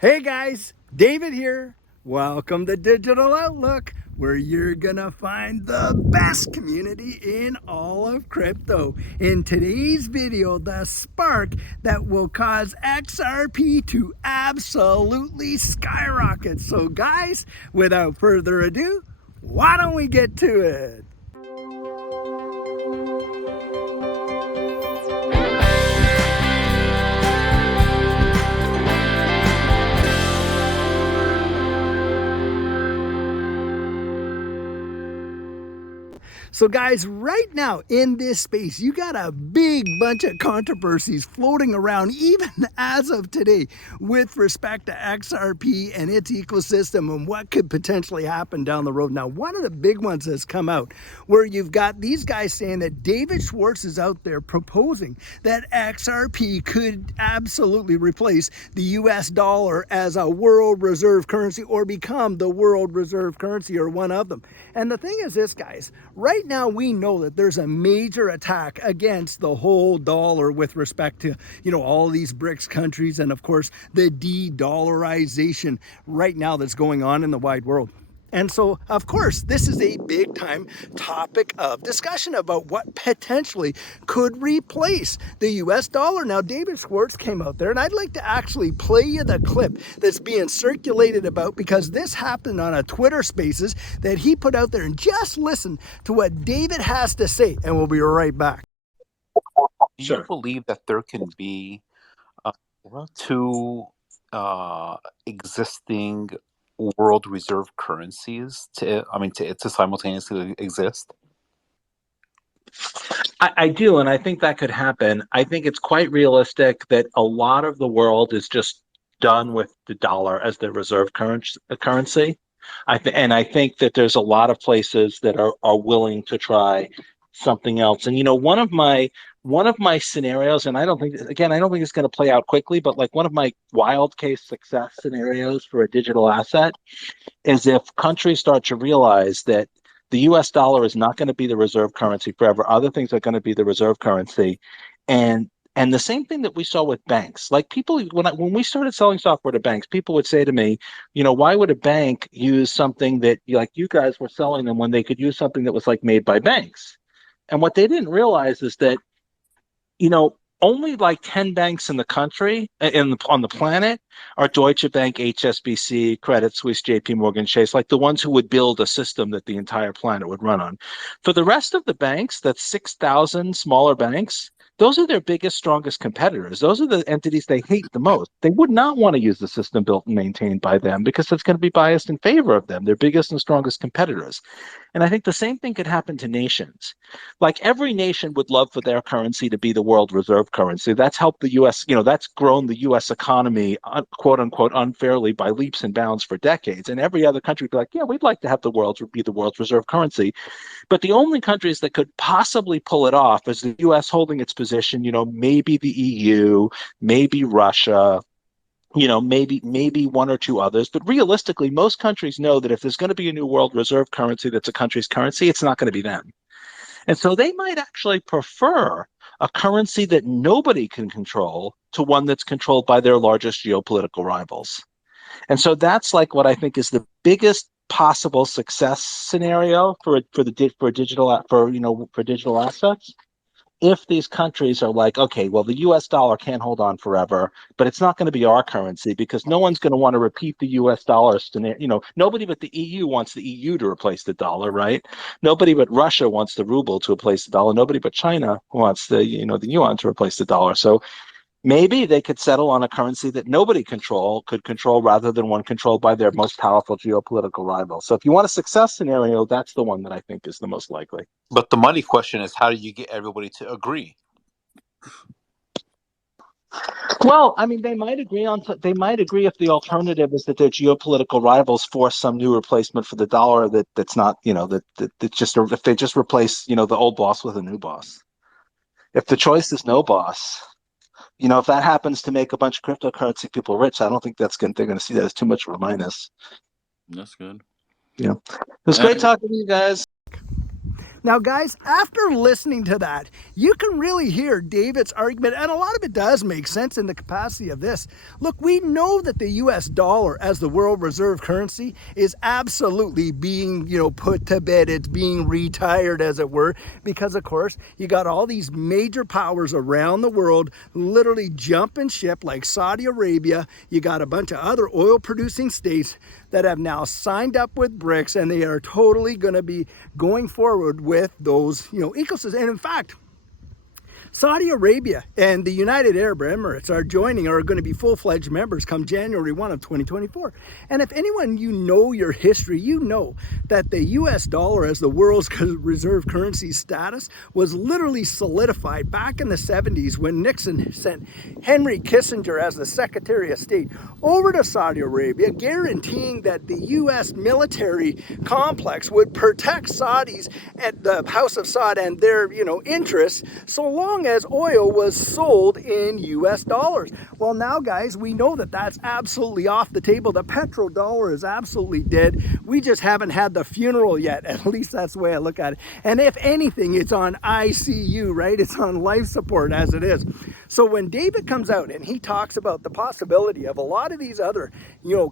Hey guys, David here. Welcome to Digital Outlook, where you're gonna find the best community in all of crypto. In today's video, the spark that will cause XRP to absolutely skyrocket. So, guys, without further ado, why don't we get to it? So guys, right now in this space, you got a big bunch of controversies floating around even as of today with respect to XRP and its ecosystem and what could potentially happen down the road. Now, one of the big ones has come out where you've got these guys saying that David Schwartz is out there proposing that XRP could absolutely replace the US dollar as a world reserve currency or become the world reserve currency or one of them. And the thing is this, guys, right now we know that there's a major attack against the whole dollar with respect to, all these BRICS countries and of course the de-dollarization right now that's going on in the wide world. And so, of course, this is a big time topic of discussion about what potentially could replace the US dollar. Now, David Schwartz came out there, and I'd like to actually play you the clip that's being circulated about because this happened on a Twitter Spaces that he put out there. And just listen to what David has to say, and we'll be right back. Do you believe that there can be two existing world reserve currencies to simultaneously exist? I do, and I think that could happen. I think it's quite realistic that a lot of the world is just done with the dollar as their reserve currency. And I think that there's a lot of places that are willing to try something else. And one of my scenarios, and I don't think it's going to play out quickly, but like one of my wild case success scenarios for a digital asset is if countries start to realize that the US dollar is not going to be the reserve currency forever. Other things are going to be the reserve currency. And the same thing that we saw with banks. Like people, when we started selling software to banks, people would say to me, why would a bank use something that like you guys were selling them when they could use something that was like made by banks? And what they didn't realize is that, only like 10 banks in the country, on the planet, are Deutsche Bank, HSBC, Credit Suisse, JP Morgan Chase, like the ones who would build a system that the entire planet would run on. For the rest of the banks, that's 6,000 smaller banks, those are their biggest, strongest competitors. Those are the entities they hate the most. They would not want to use the system built and maintained by them because it's going to be biased in favor of them, their biggest and strongest competitors. And I think the same thing could happen to nations. Like every nation would love for their currency to be the world reserve currency. That's helped the US, that's grown the US economy, quote unquote, unfairly by leaps and bounds for decades. And every other country would be like, yeah, we'd like to have the world be the world's reserve currency. But the only countries that could possibly pull it off is the US holding its position, maybe the EU, maybe Russia, maybe one or two others. But realistically, most countries know that if there's going to be a new world reserve currency that's a country's currency, it's not going to be them. And so they might actually prefer a currency that nobody can control to one that's controlled by their largest geopolitical rivals. And so that's like what I think is the biggest possible success scenario for digital assets. If these countries are like, okay, well, the US dollar can't hold on forever, but it's not going to be our currency because no one's going to want to repeat the US dollar scenario. Nobody but the EU wants the EU to replace the dollar, right? Nobody but Russia wants the ruble to replace the dollar. Nobody but China wants the yuan to replace the dollar. So maybe they could settle on a currency that nobody could control rather than one controlled by their most powerful geopolitical rival. So if you want a success scenario, that's the one that I think is the most likely. But the money question is, how do you get everybody to agree? Well, I mean, they might agree if the alternative is that their geopolitical rivals force some new replacement for the dollar that's not, if they just replace, the old boss with a new boss. If the choice is no boss, if that happens to make a bunch of cryptocurrency people rich, I don't think they're going to see that as too much of a minus. That's good. Yeah. It was great talking to you guys. Now, guys, after listening to that, you can really hear David's argument, and a lot of it does make sense in the capacity of this. Look, we know that the US dollar as the world reserve currency is absolutely being, put to bed. It's being retired, as it were, because, of course, you got all these major powers around the world literally jumping ship, like Saudi Arabia. You got a bunch of other oil-producing states that have now signed up with BRICS, and they are totally going to be going forward with those, ecosystems. And in fact, Saudi Arabia and the United Arab Emirates are going to be full-fledged members come January 1 of 2024. And if anyone, your history, you know that the US dollar as the world's reserve currency status was literally solidified back in the 70s when Nixon sent Henry Kissinger as the Secretary of State over to Saudi Arabia, guaranteeing that the US military complex would protect Saudis at the House of Saud and their, interests, so long as oil was sold in US dollars. Well, now, guys, we know that that's absolutely off the table. The petrodollar is absolutely dead. We just haven't had the funeral yet. At least that's the way I look at it. And if anything, it's on ICU, right? It's on life support as it is. So when David comes out and he talks about the possibility of a lot of these other,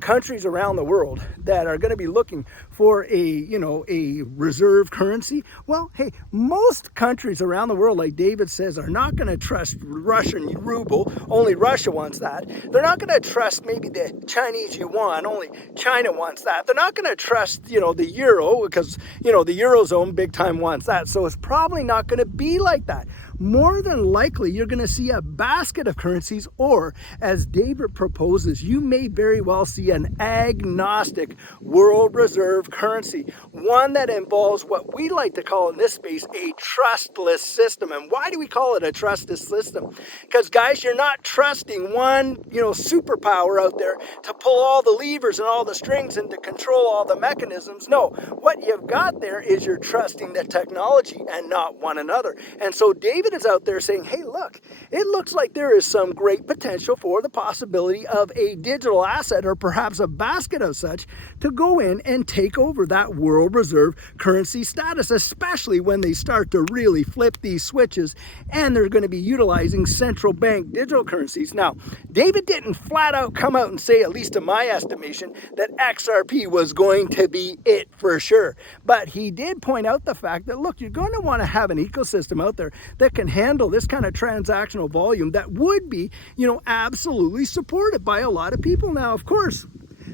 countries around the world that are going to be looking for a reserve currency, well, hey, most countries around the world, like David says, are not going to trust Russian ruble. Only Russia wants that. They're not going to trust maybe the Chinese yuan. Only China wants that. They're not going to trust, the euro, because, the Eurozone big time wants that. So it's probably not going to be like that. More than likely, you're going to see a basket of currencies, or as David proposes, you may very well see an agnostic world reserve currency, one that involves what we like to call in this space a trustless system. And why do we call it a trustless system? Because, guys, you're not trusting one, superpower out there to pull all the levers and all the strings and to control all the mechanisms. No, what you've got there is you're trusting the technology and not one another. And so David is out there saying, hey, look, it looks like there is some great potential for the possibility of a digital asset, or perhaps a basket of such, to go in and take over that world reserve currency status, especially when they start to really flip these switches and they're going to be utilizing central bank digital currencies. Now, David didn't flat out come out and say, at least in my estimation, that XRP was going to be it for sure. But he did point out the fact that, look, you're going to want to have an ecosystem out there that can handle this kind of transactional volume that would be, absolutely supported by a lot of people. Now, of course,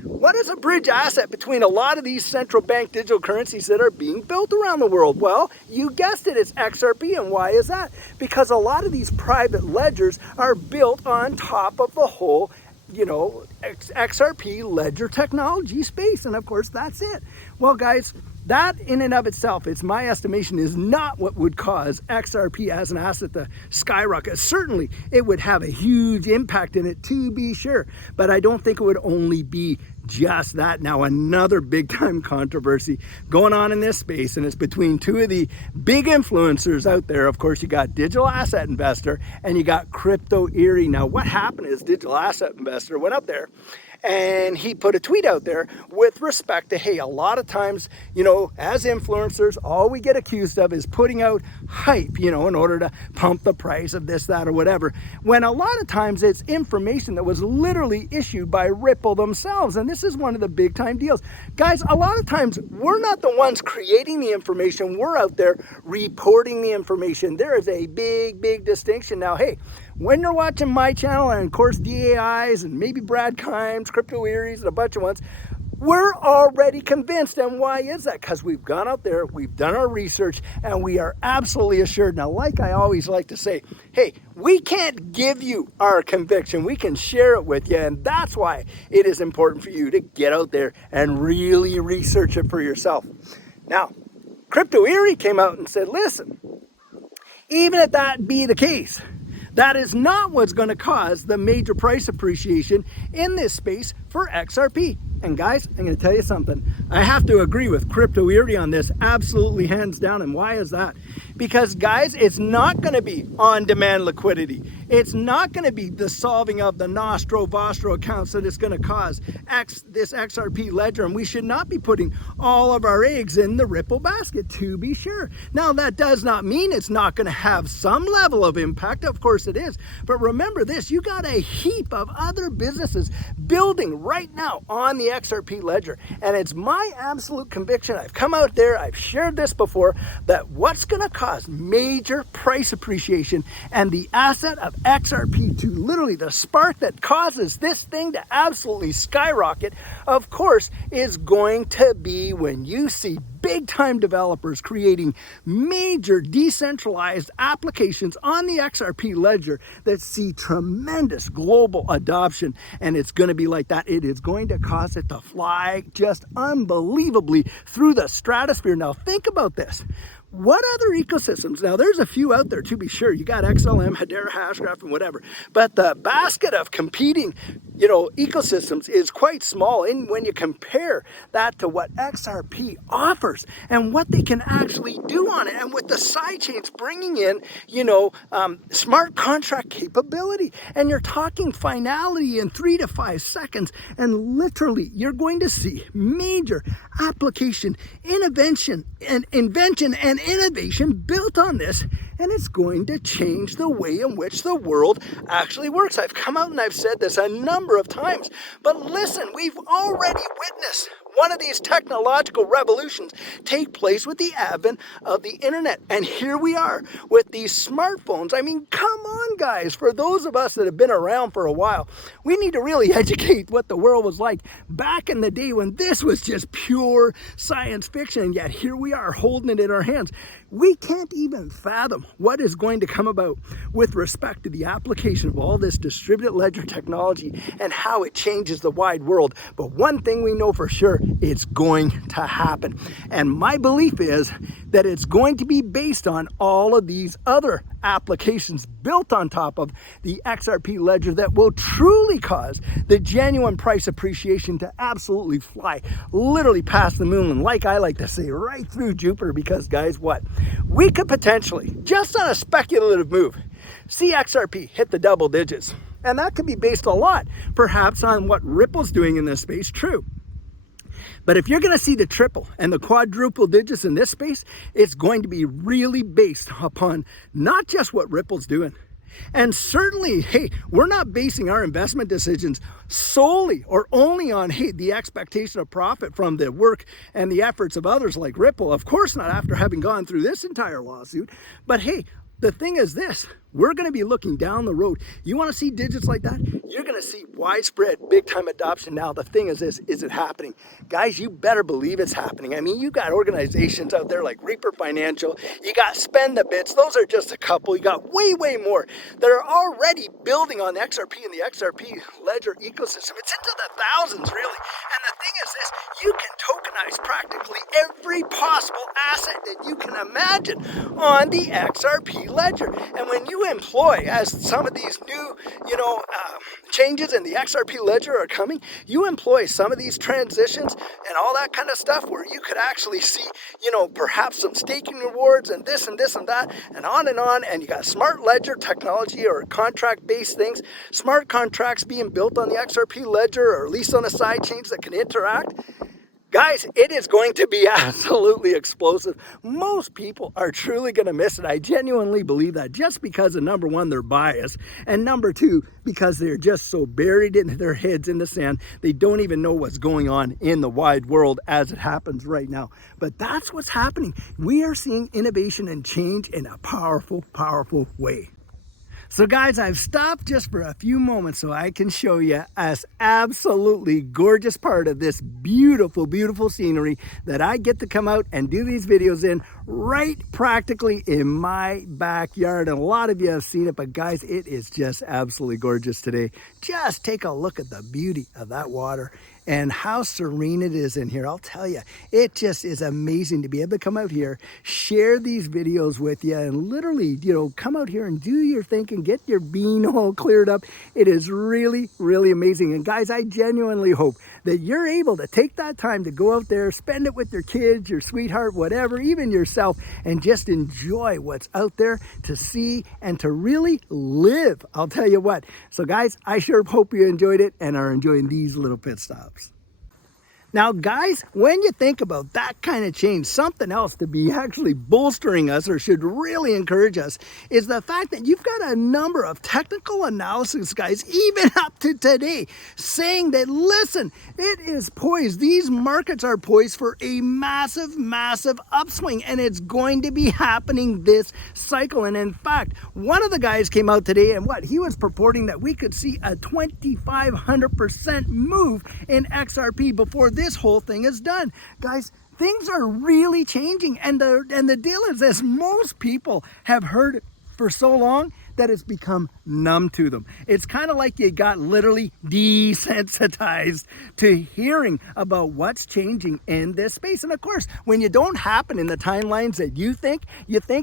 what is a bridge asset between a lot of these central bank digital currencies that are being built around the world? Well, you guessed it, it's XRP. And why is that? Because a lot of these private ledgers are built on top of the whole XRP ledger technology space. And of course, that's it. Well, guys, that in and of itself, it's my estimation, is not what would cause XRP as an asset to skyrocket. Certainly, it would have a huge impact in it, to be sure, but I don't think it would only be just that. Now, another big time controversy going on in this space, and it's between two of the big influencers out there. Of course, you got Digital Asset Investor and you got Crypto Eerie. Now, what happened is Digital Asset Investor went up there and he put a tweet out there with respect to, hey, a lot of times, as influencers, all we get accused of is putting out hype, in order to pump the price of this, that, or whatever, when a lot of times it's information that was literally issued by Ripple themselves. And this is one of the big time deals. Guys, a lot of times we're not the ones creating the information. We're out there reporting the information. There is a big, big distinction. Now, hey, when you're watching my channel, and of course DAIs and maybe Brad Kimes, Crypto Eerie's, and a bunch of ones, we're already convinced. And why is that? Because we've gone out there, we've done our research, and we are absolutely assured. Now, like I always like to say, hey, we can't give you our conviction. We can share it with you. And that's why it is important for you to get out there and really research it for yourself. Now, Crypto Eerie came out and said, listen, even if that be the case, that is not what's going to cause the major price appreciation in this space for XRP. And guys, I'm going to tell you something. I have to agree with Crypto Erie on this, absolutely hands down. And why is that? Because guys, it's not going to be on-demand liquidity. It's not going to be the solving of the Nostro Vostro accounts that it's going to cause this XRP ledger. And we should not be putting all of our eggs in the Ripple basket, to be sure. Now, that does not mean it's not going to have some level of impact. Of course it is. But remember this, you got a heap of other businesses building right now on the XRP ledger. And it's my absolute conviction, I've come out there, I've shared this before, that what's going to cause major price appreciation and the asset of XRP to literally the spark that causes this thing to absolutely skyrocket, of course, is going to be when you see big time developers creating major decentralized applications on the XRP ledger that see tremendous global adoption. And it's going to be like that. It is going to cause it to fly just unbelievably through the stratosphere. Now think about this. What other ecosystems? Now, there's a few out there, to be sure. You got XLM, Hedera, Hashgraph, and whatever. But the basket of competing, ecosystems is quite small. And when you compare that to what XRP offers and what they can actually do on it, and with the side chains bringing in, smart contract capability, and you're talking finality in 3 to 5 seconds, and literally you're going to see major application, invention and innovation built on this, and it's going to change the way in which the world actually works. I've come out and I've said this a number of times, but listen, we've already witnessed one of these technological revolutions take place with the advent of the internet. And here we are with these smartphones. I mean, come on, guys. For those of us that have been around for a while, we need to really educate what the world was like back in the day when this was just pure science fiction. And yet here we are holding it in our hands. We can't even fathom what is going to come about with respect to the application of all this distributed ledger technology and how it changes the wide world. But one thing we know for sure, it's going to happen. And my belief is that it's going to be based on all of these other applications built on top of the XRP ledger that will truly cause the genuine price appreciation to absolutely fly literally past the moon, and like I like to say, right through Jupiter. Because guys, what? We could potentially, just on a speculative move, see XRP hit the double digits. And that could be based a lot, perhaps, on what Ripple's doing in this space, true. But if you're going to see the triple and the quadruple digits in this space, it's going to be really based upon not just what Ripple's doing. And certainly, hey, we're not basing our investment decisions solely or only on, hey, the expectation of profit from the work and the efforts of others like Ripple. Of course not, after having gone through this entire lawsuit. But hey, the thing is this, we're going to be looking down the road. You want to see digits like that? You're going to see widespread, big-time adoption. Now, the thing is this, is it happening? Guys, you better believe it's happening. I mean, you got organizations out there like Reaper Financial. You got Spend the Bits. Those are just a couple. You got way, way more that are already building on XRP and the XRP ledger ecosystem. It's into the thousands, really. And the thing is this, you can tokenize practically every possible asset that you can imagine on the XRP ledger. And when you employ, as some of these new, changes in the XRP ledger are coming, you employ some of these transitions and all that kind of stuff where you could actually see, perhaps some staking rewards and this and this and that and on, and you got smart ledger technology or contract-based things, smart contracts being built on the XRP ledger or at least on the side chains that can interact. Guys, it is going to be absolutely explosive. Most people are truly going to miss it. I genuinely believe that, just because of, number one, their bias, and number two, because they're just so buried in their heads in the sand, they don't even know what's going on in the wide world as it happens right now. But that's what's happening. We are seeing innovation and change in a powerful, powerful way. So guys, I've stopped just for a few moments so I can show you an absolutely gorgeous part of this beautiful, beautiful scenery that I get to come out and do these videos in right practically in my backyard. And a lot of you have seen it, but guys, it is just absolutely gorgeous today. Just take a look at the beauty of that water and how serene it is in here. I'll tell you, it just is amazing to be able to come out here, share these videos with you, and literally, come out here and do your thinking and get your bean all cleared up. It is really, really amazing. And guys, I genuinely hope that you're able to take that time to go out there, spend it with your kids, your sweetheart, whatever, even yourself, and just enjoy what's out there to see and to really live. I'll tell you what. So guys, I sure hope you enjoyed it and are enjoying these little pit stops. Now, guys, when you think about that kind of change, something else to be actually bolstering us or should really encourage us is the fact that you've got a number of technical analysis guys, even up to today, saying that, listen, it is poised. These markets are poised for a massive, massive upswing, and it's going to be happening this cycle. And in fact, one of the guys came out today and he was purporting that we could see a 2,500% move in XRP before this whole thing is done. Guys, things are really changing, and the deal is this: most people have heard for so long that it's become numb to them. It's kind of like you got literally desensitized to hearing about what's changing in this space. And of course, when you don't happen in the timelines that you think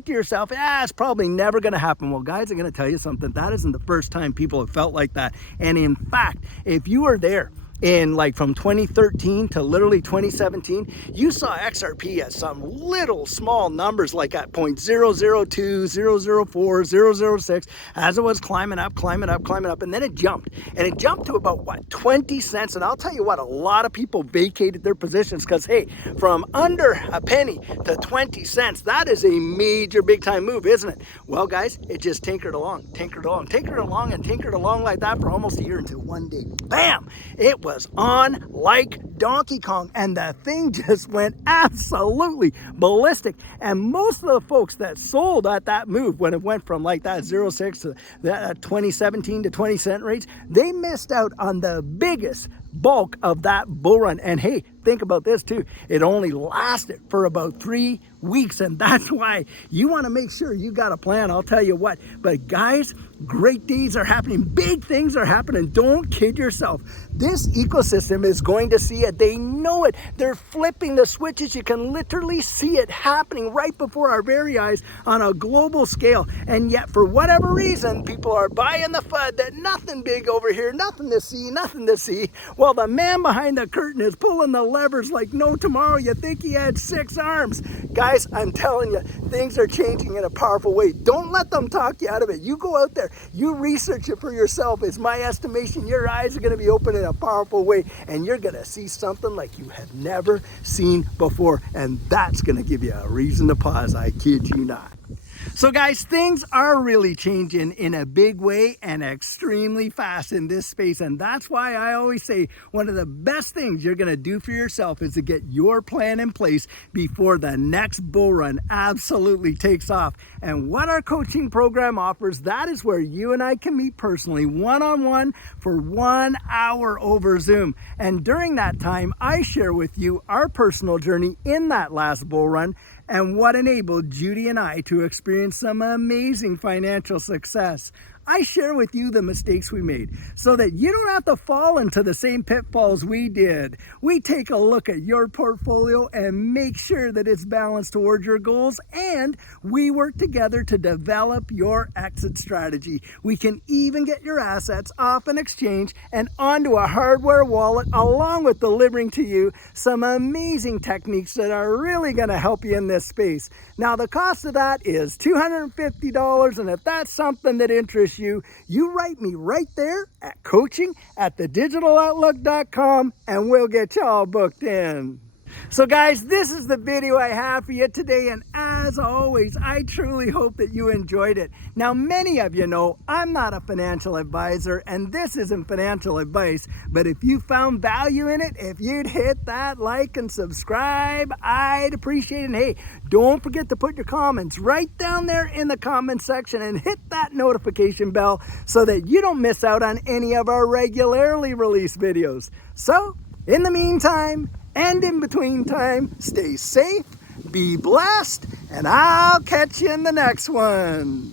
to yourself, it's probably never going to happen. Well, guys, I'm going to tell you something. That isn't the first time people have felt like that. And in fact, if you were there in from 2013 to literally 2017, you saw XRP at some little small numbers like at 0.002, 004, 006, as it was climbing up, and then it jumped. And it jumped to about, 20 cents. And I'll tell you what, a lot of people vacated their positions because, hey, from under a penny to 20 cents, that is a major big time move, isn't it? Well, guys, it just tinkered along like that for almost a year until one day, bam, it was on like Donkey Kong, and the thing just went absolutely ballistic. And most of the folks that sold at that move, when it went from like that 06 to that 2017 to 20 cent rates, they missed out on the biggest bulk of that bull run. And hey, think about this too. It only lasted for about 3 weeks, and that's why you want to make sure you got a plan. I'll tell you what. But guys, great days are happening. Big things are happening. Don't kid yourself. This ecosystem is going to see it. They know it. They're flipping the switches. You can literally see it happening right before our very eyes on a global scale. And yet, for whatever reason, people are buying the FUD that nothing big over here, nothing to see, nothing to see. Well, the man behind the curtain is pulling the levers like no tomorrow. You think he had 6 arms. Guys, I'm telling you, things are changing in a powerful way. Don't let them talk you out of it. You go out there, you research it for yourself. It's my estimation your eyes are going to be open in a powerful way, and you're going to see something like you have never seen before, and that's going to give you a reason to pause. I kid you not. So guys, things are really changing in a big way and extremely fast in this space. And that's why I always say one of the best things you're going to do for yourself is to get your plan in place before the next bull run absolutely takes off. And what our coaching program offers, that is where you and I can meet personally, one-on-one for 1 hour over Zoom. And during that time, I share with you our personal journey in that last bull run and what enabled Judy and I to experience some amazing financial success. I share with you the mistakes we made so that you don't have to fall into the same pitfalls we did. We take a look at your portfolio and make sure that it's balanced towards your goals, and we work together to develop your exit strategy. We can even get your assets off an exchange and onto a hardware wallet, along with delivering to you some amazing techniques that are really going to help you in this space. Now, the cost of that is $250, and if that's something that interests you, you write me right there at coaching@thedigitaloutlook.com, and we'll get you all booked in. So guys, this is the video I have for you today, and as always, I truly hope that you enjoyed it. Now, many of you know I'm not a financial advisor, and this isn't financial advice, but if you found value in it, if you'd hit that like and subscribe, I'd appreciate it. And hey, don't forget to put your comments right down there in the comment section and hit that notification bell so that you don't miss out on any of our regularly released videos. So, in the meantime, and in between time, stay safe, be blessed, and I'll catch you in the next one.